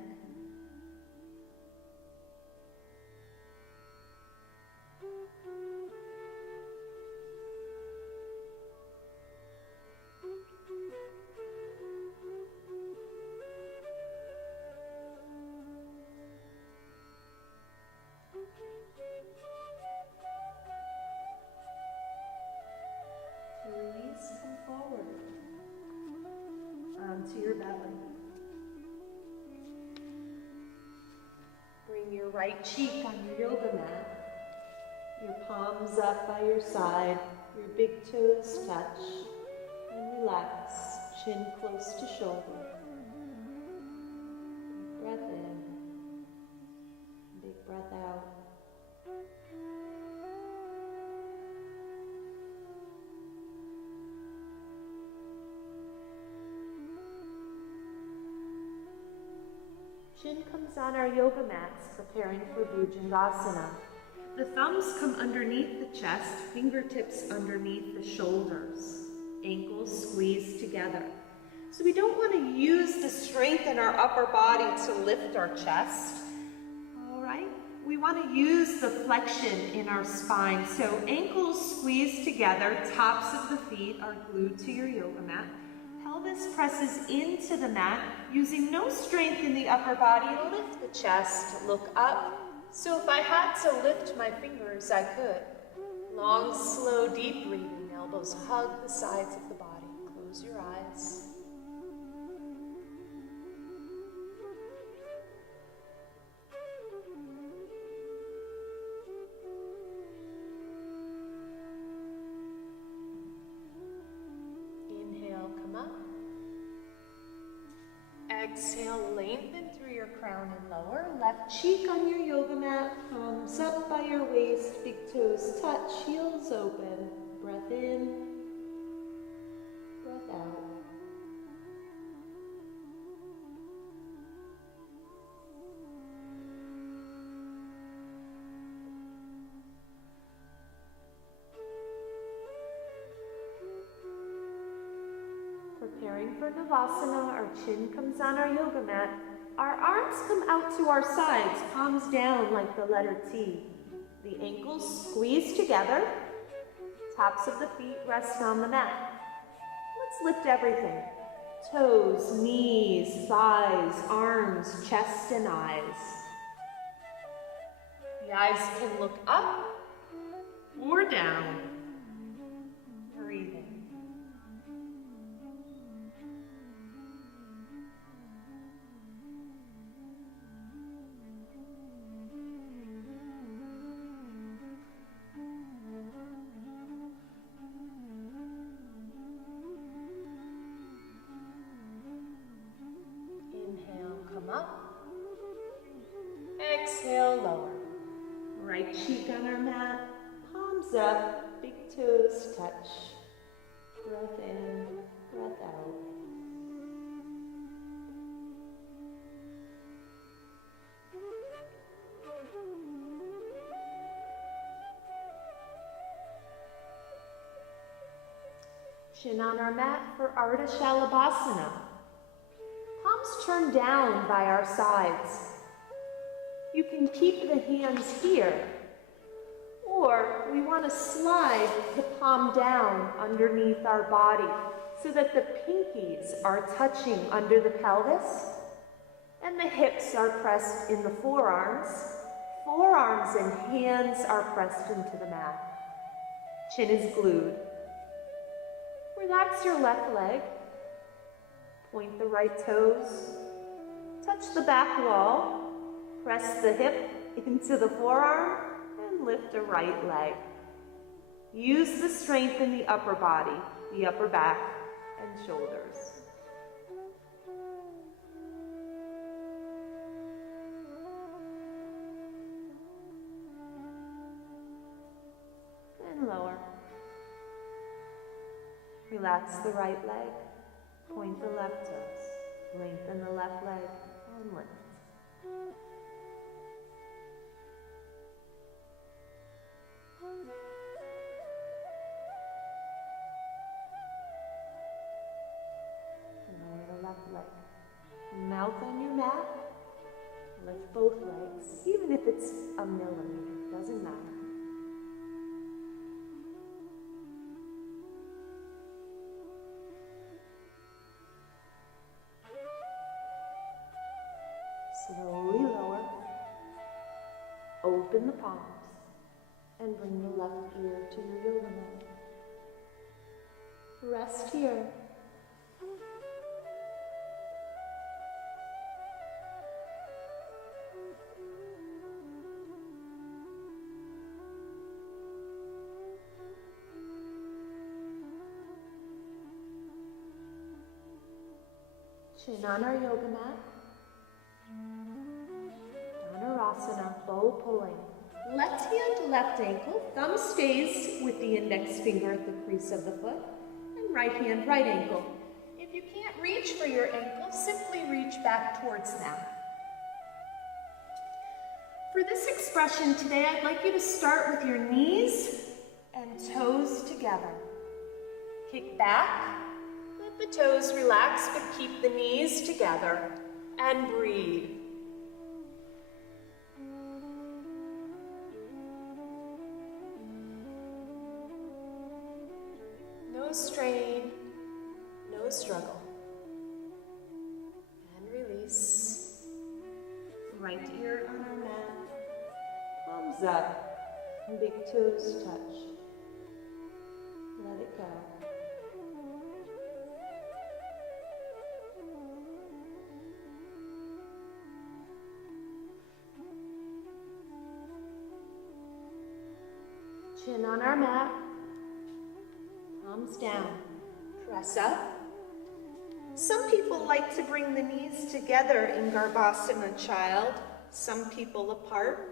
Release, come forward onto your belly. Bring your right cheek on your yoga mat. Your palms up by your side. Your big toes touch. And relax, chin close to shoulder. Big breath in. Big breath out. Chin comes on our yoga mats, preparing for Bhujangasana. The thumbs come underneath the chest, fingertips underneath the shoulders, ankles squeezed together. So we don't want to use the strength in our upper body to lift our chest. All right? We want to use the flexion in our spine. So ankles squeezed together, tops of the feet are glued to your yoga mat. Pelvis presses into the mat, using no strength in the upper body. Lift the chest, look up. So if I had to lift my fingers, I could. Long, slow, deep breathing. Elbows hug the sides of the body. Close your eyes. Inhale, come up. Exhale, lengthen through your crown and lower. Left cheek on your yoga mat, palms up by your waist, big toes touch, heels open. Breath in, breath out. Preparing for Navasana, our chin comes on our yoga mat. Our arms come out to our sides, palms down like the letter T. The ankles squeeze together. Tops of the feet rest on the mat. Let's lift everything. Toes, knees, thighs, arms, chest, and eyes. The eyes can look up or down. Breathing. Up. Exhale, lower. Right cheek on our mat, palms up, big toes touch. Breath in, breath out. Chin on our mat for Ardha Shalabhasana. Palms turned down by our sides. You can keep the hands here, or we want to slide the palm down underneath our body so that the pinkies are touching under the pelvis and the hips are pressed in the forearms. Forearms and hands are pressed into the mat. Chin is glued. Relax your left leg. Point the right toes. Touch the back wall. Press the hip into the forearm and lift the right leg. Use the strength in the upper body, the upper back and shoulders. And lower. Relax the right leg. Point the left toes. Lengthen the left leg and lift. Lower the left leg. Mouth on your mat. Lift both legs, even if it's a millimeter, doesn't matter. Slowly lower. Open the palms and bring the left ear to your yoga mat. Rest here. Chin on our yoga mat. Dhanurasana, bow pulling. Left hand, left ankle. Thumb stays with the index finger at the crease of the foot. And right hand, right ankle. If you can't reach for your ankle, simply reach back towards them. For this expression today, I'd like you to start with your knees and toes together. Kick back. Let the toes relax, but keep the knees together. And breathe. No strain, no struggle. And release. Right ear on our mat. Palms up. And big toes touch. Let it go. Chin on our mat. Palms down. Press up. Some people like to bring the knees together in Garbhasana Child. Some people apart.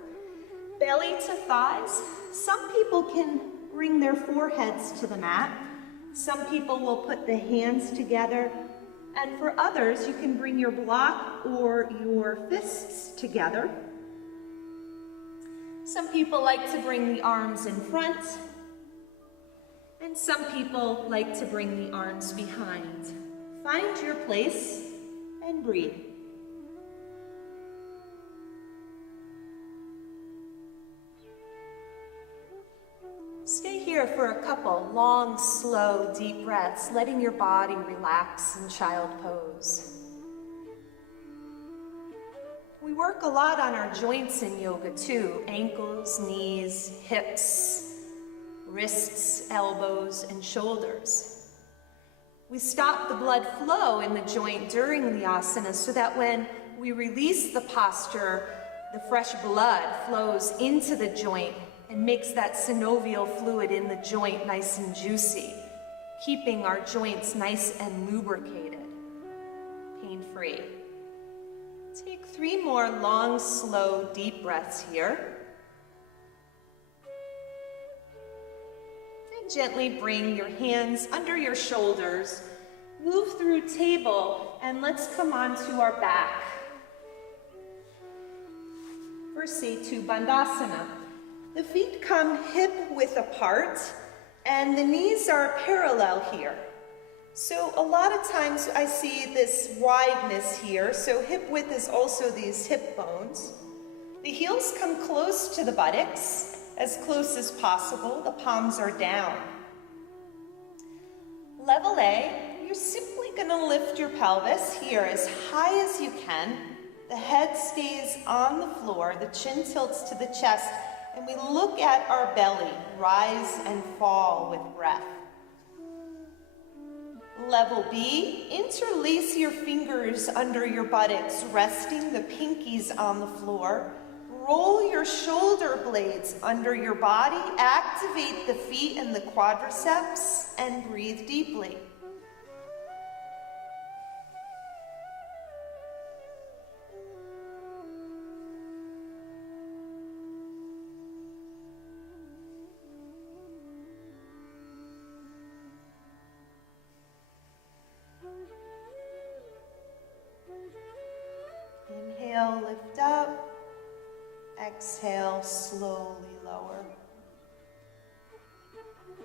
Belly to thighs. Some people can bring their foreheads to the mat. Some people will put the hands together. And for others, you can bring your block or your fists together. Some people like to bring the arms in front. And some people like to bring the arms behind. Find your place and breathe. Stay here for a couple long, slow, deep breaths, letting your body relax in child pose. We work a lot on our joints in yoga too, ankles, knees, hips, wrists, elbows, and shoulders. We stop the blood flow in the joint during the asana so that when we release the posture, the fresh blood flows into the joint and makes that synovial fluid in the joint nice and juicy, keeping our joints nice and lubricated, pain-free. Take 3 more long, slow, deep breaths here. And gently bring your hands under your shoulders. Move through table, and let's come onto our back for Setu Bandhasana. The feet come hip width apart, and the knees are parallel here. So a lot of times I see this wideness here. So hip width is also these hip bones. The heels come close to the buttocks, as close as possible. The palms are down. Level A, you're simply going to lift your pelvis here as high as you can. The head stays on the floor, the chin tilts to the chest, and we look at our belly rise and fall with breath. Level B, interlace your fingers under your buttocks, resting the pinkies on the floor. Roll your shoulder blades under your body, activate the feet and the quadriceps, and breathe deeply. Inhale, lift up. Exhale, slowly lower.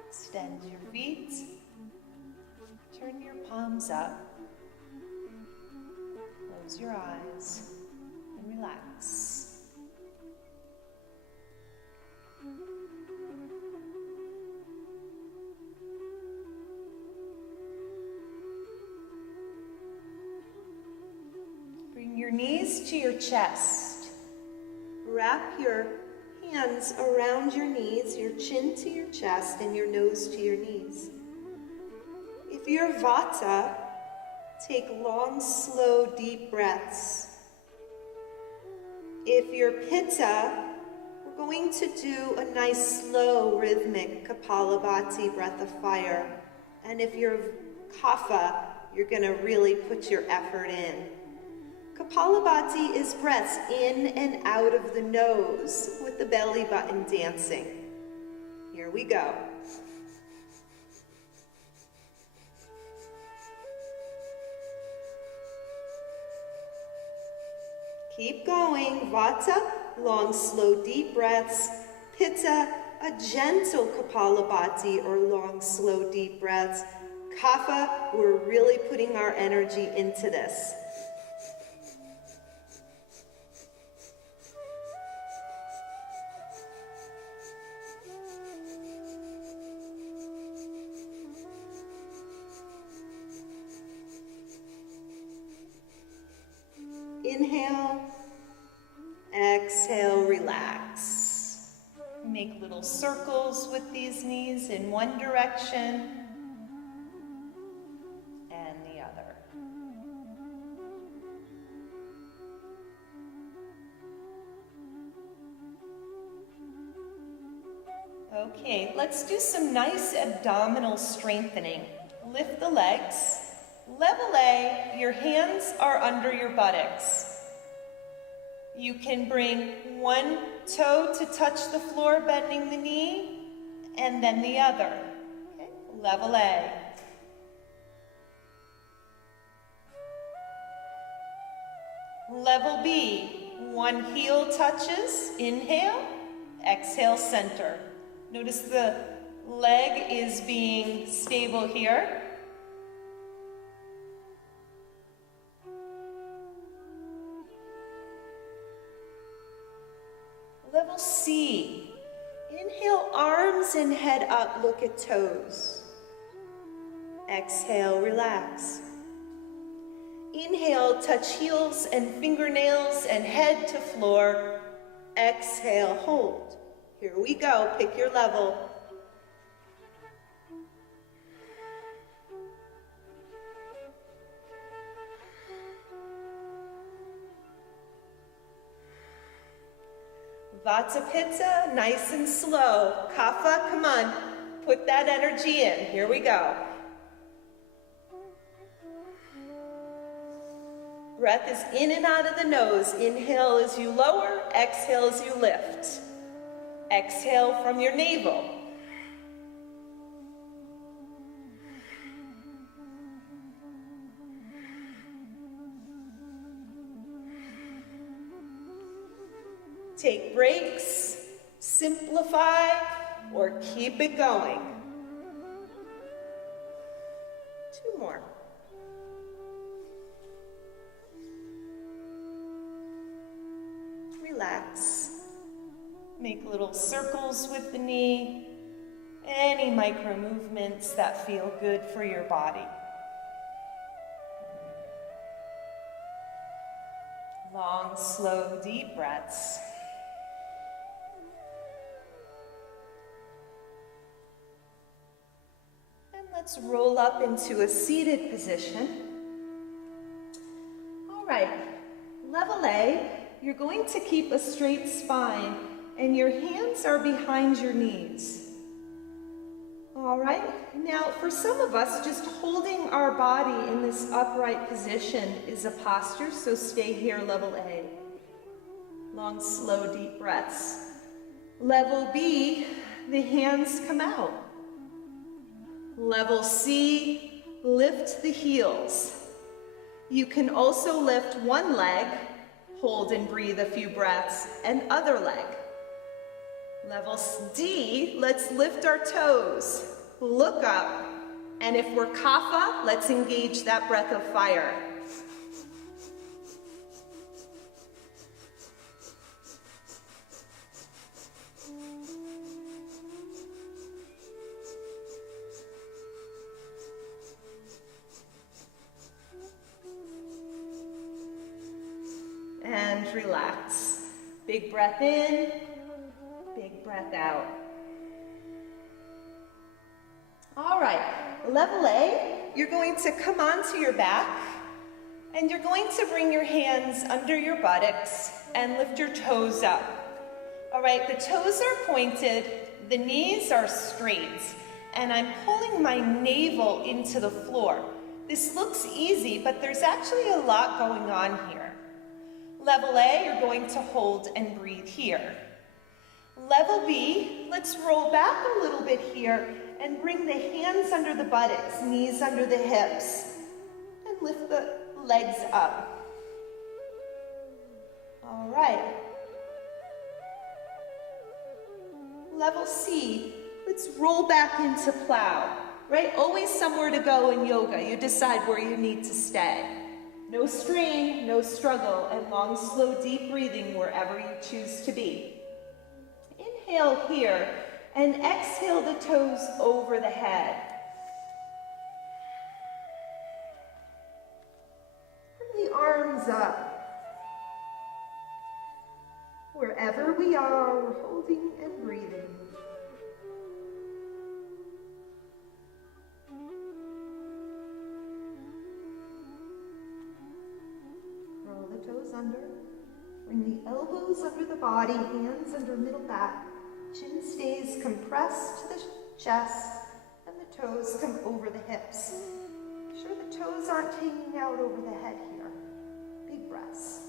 Extend your feet. Turn your palms up. Close your eyes and relax. Bring your knees to your chest. Wrap your hands around your knees, your chin to your chest, and your nose to your knees. If you're Vata, take long, slow, deep breaths. If you're Pitta, we're going to do a nice, slow, rhythmic Kapalabhati breath of fire. And if you're Kapha, you're going to really put your effort in. Kapalabhati is breaths in and out of the nose with the belly button dancing. Here we go. Keep going. Vata, long, slow, deep breaths. Pitta, a gentle Kapalabhati or long, slow, deep breaths. Kapha, we're really putting our energy into this. Inhale, exhale, relax. Make little circles with these knees in one direction and the other. Okay, let's do some nice abdominal strengthening. Lift the legs. Level A, your hands are under your buttocks. You can bring one toe to touch the floor, bending the knee, and then the other. Okay. Level A. Level B, one heel touches, inhale, exhale, center. Notice the leg is being stable here. Level C, inhale, arms and head up, look at toes. Exhale, relax. Inhale, touch heels and fingernails and head to floor. Exhale, hold. Here we go, pick your level. Vata Pitta, nice and slow. Kapha, come on, put that energy in. Here we go. Breath is in and out of the nose. Inhale as you lower, exhale as you lift. Exhale from your navel. Take breaks, simplify, or keep it going. 2 more. Make little circles with the knee. Any micro movements that feel good for your body. Long, slow, deep breaths. And let's roll up into a seated position. All right, level A, you're going to keep a straight spine and your hands are behind your knees. All right, now for some of us, just holding our body in this upright position is a posture, so stay here, level A. Long, slow, deep breaths. Level B, the hands come out. Level C, lift the heels. You can also lift one leg, hold and breathe a few breaths, and other leg. Level D, let's lift our toes, look up, and if we're kapha, let's engage that breath of fire. And relax. Big breath in. Big breath out. All right, level A, you're going to come onto your back and you're going to bring your hands under your buttocks and lift your toes up. All right, the toes are pointed, the knees are straight, and I'm pulling my navel into the floor. This looks easy, but there's actually a lot going on here. Level A, you're going to hold and breathe here. Level B, let's roll back a little bit here and bring the hands under the buttocks, knees under the hips, and lift the legs up. All right. Level C, let's roll back into plow, right? Always somewhere to go in yoga. You decide where you need to stay. No strain, no struggle, and long, slow, deep breathing wherever you choose to be. Inhale here, and exhale the toes over the head. Bring the arms up. Wherever we are, we're holding and breathing. Roll the toes under. Bring the elbows under the body, hands under middle back. Chin stays compressed to the chest, and the toes come over the hips. Make sure the toes aren't hanging out over the head here. Big breaths.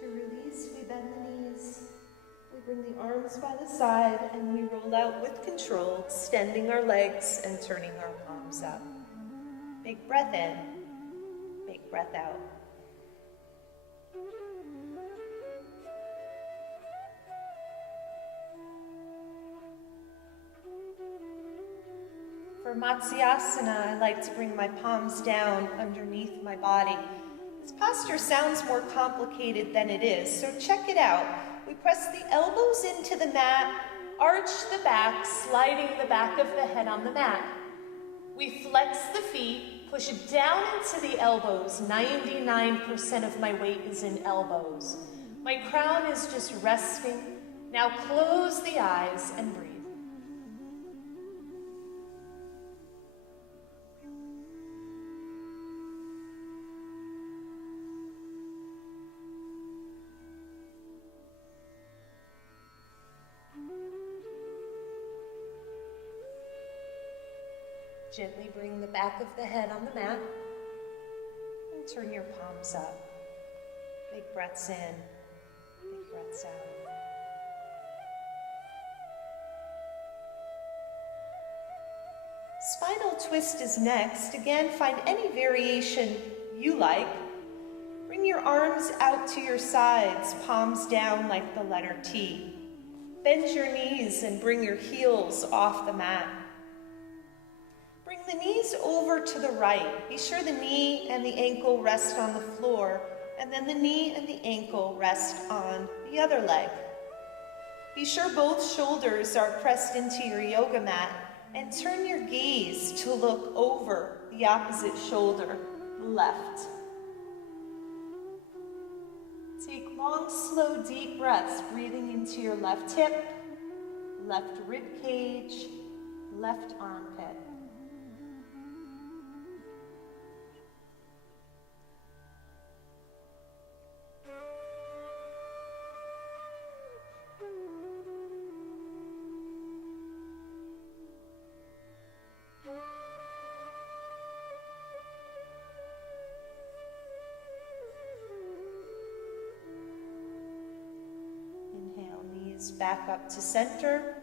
To release, we bend the knees, we bring the arms by the side, and we roll out with control, extending our legs and turning our palms up. Big breath in, big breath out. For Matsyasana, I like to bring my palms down underneath my body. This posture sounds more complicated than it is, so check it out. We press the elbows into the mat, arch the back, sliding the back of the head on the mat. We flex the feet, push it down into the elbows. 99% of my weight is in elbows. My crown is just resting. Now close the eyes and breathe. Gently bring the back of the head on the mat and turn your palms up. Big breaths in, big breaths out. Spinal twist is next. Again, find any variation you like. Bring your arms out to your sides, palms down like the letter T. Bend your knees and bring your heels off the mat. Bring the knees over to the right. Be sure the knee and the ankle rest on the floor, and then the knee and the ankle rest on the other leg. Be sure both shoulders are pressed into your yoga mat, and turn your gaze to look over the opposite shoulder, left. Take long, slow, deep breaths, breathing into your left hip, left rib cage, left armpit. Back up to center.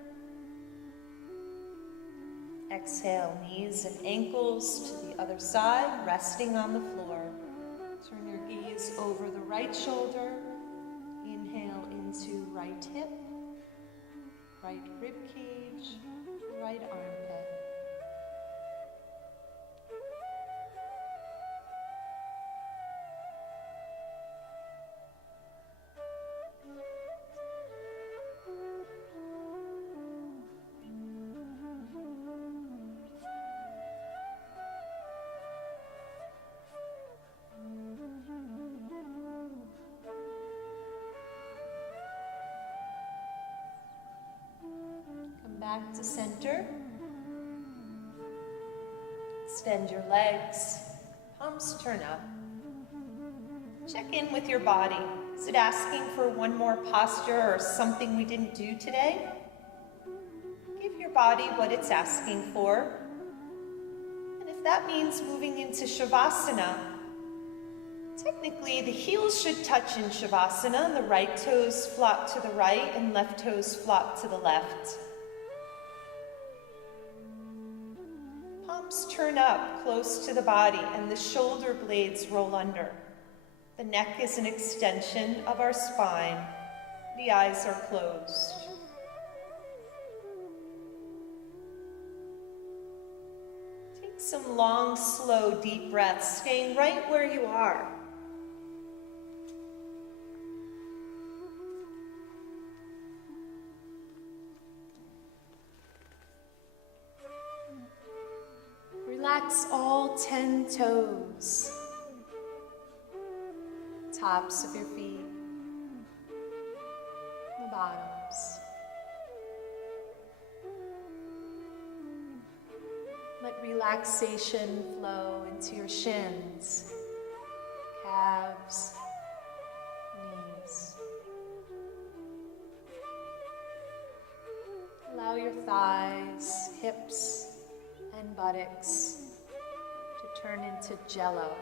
Exhale, knees and ankles to the other side, resting on the floor. Turn your gaze over the right shoulder. Inhale into right hip, right rib cage, right armpit. Back to center. Extend your legs, palms turn up. Check in with your body. Is it asking for one more posture or something we didn't do today? Give your body what it's asking for. And if that means moving into Shavasana, technically the heels should touch in Shavasana. The right toes flop to the right and left toes flop to the left. Palms turn up close to the body and the shoulder blades roll under. The neck is an extension of our spine. The eyes are closed. Take some long, slow, deep breaths, staying right where you are. Relax all 10 toes, tops of your feet, the bottoms. Let relaxation flow into your shins, calves, knees. Allow your thighs, hips, and buttocks to turn into jello,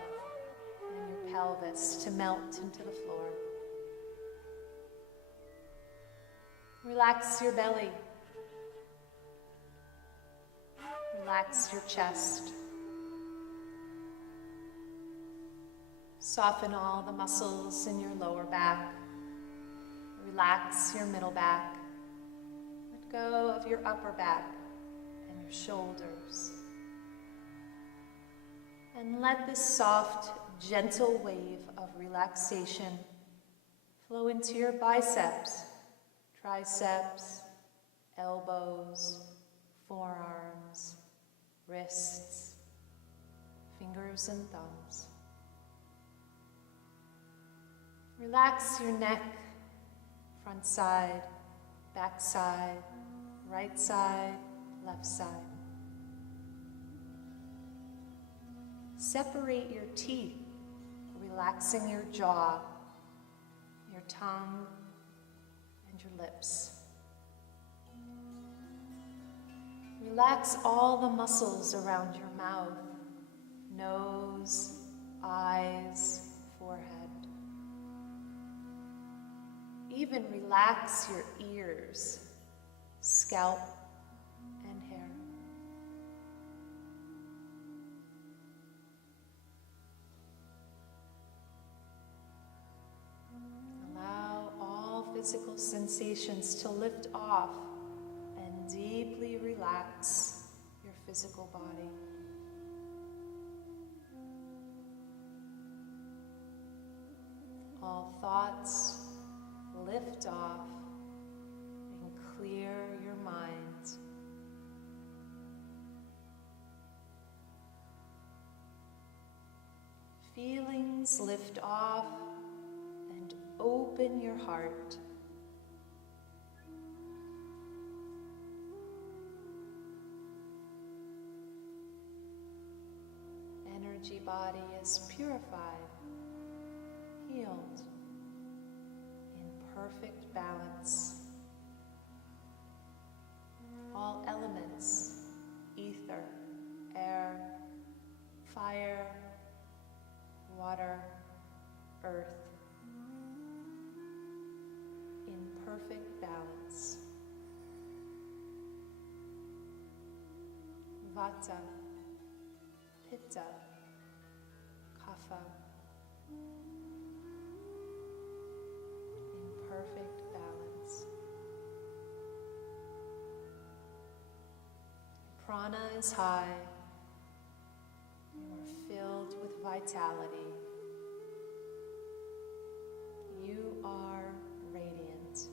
and your pelvis to melt into the floor. Relax your belly. Relax your chest. Soften all the muscles in your lower back. Relax your middle back. Let go of your upper back and your shoulders. And let this soft, gentle wave of relaxation flow into your biceps, triceps, elbows, forearms, wrists, fingers and thumbs. Relax your neck, front side, back side, right side, left side. Separate your teeth, relaxing your jaw, your tongue, and your lips. Relax all the muscles around your mouth, nose, eyes, forehead. Even relax your ears, scalp, and hair. physical sensations to lift off and deeply relax your physical body. All thoughts lift off and clear your mind. Feelings lift off and open your heart. Energy body is purified, healed, in perfect balance. All elements, ether, air, fire, water, earth, in perfect balance. Vata, Pitta, Kapha, in perfect balance. Prana is high. You are filled with vitality. You are radiant.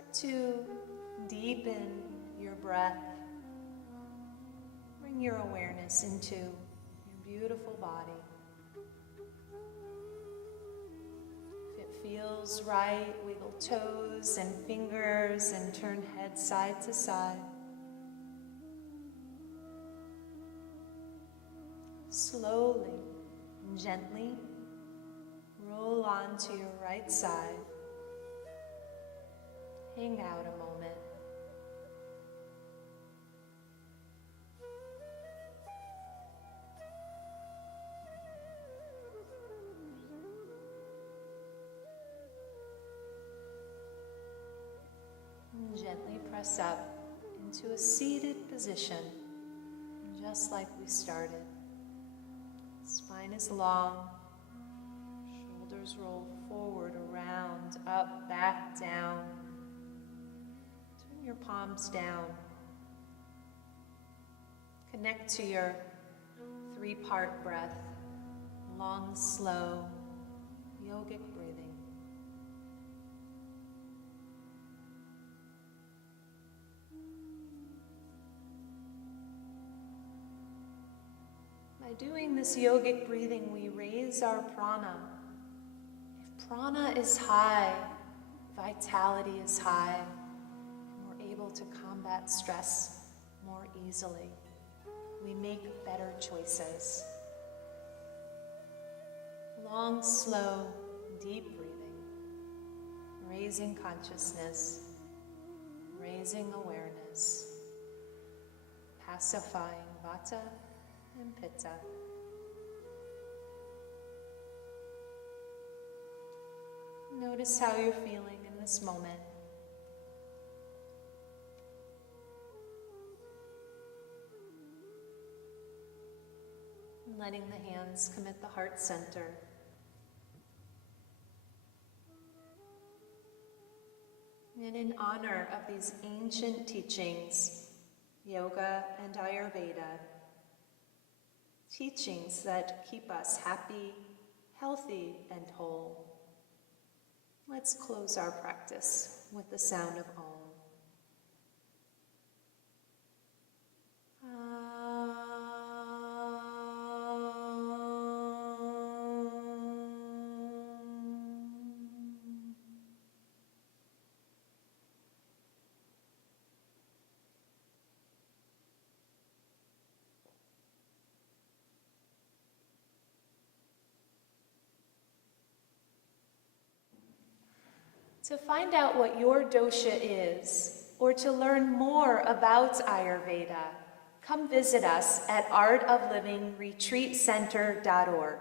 Start to deepen your breath. Bring your awareness into your beautiful body. If it feels right, wiggle toes and fingers and turn head side to side. Slowly and gently roll onto your right side. Hang out a moment. And gently press up into a seated position, just like we started. Spine is long, shoulders roll forward, around, up, back, down. Turn your palms down. Connect to your 3-part breath, long, slow, yogic breathing. By doing this yogic breathing, we raise our prana. If prana is high, vitality is high, and we're able to combat stress more easily. We make better choices. Long, slow, deep breathing, raising consciousness, raising awareness, pacifying vata and pitta. Notice how you're feeling in this moment. Letting the hands come at the heart center. And in honor of these ancient teachings, yoga and Ayurveda, teachings that keep us happy, healthy, and whole, let's close our practice with the sound of Om. To find out what your dosha is, or to learn more about Ayurveda, come visit us at artoflivingretreatcenter.org.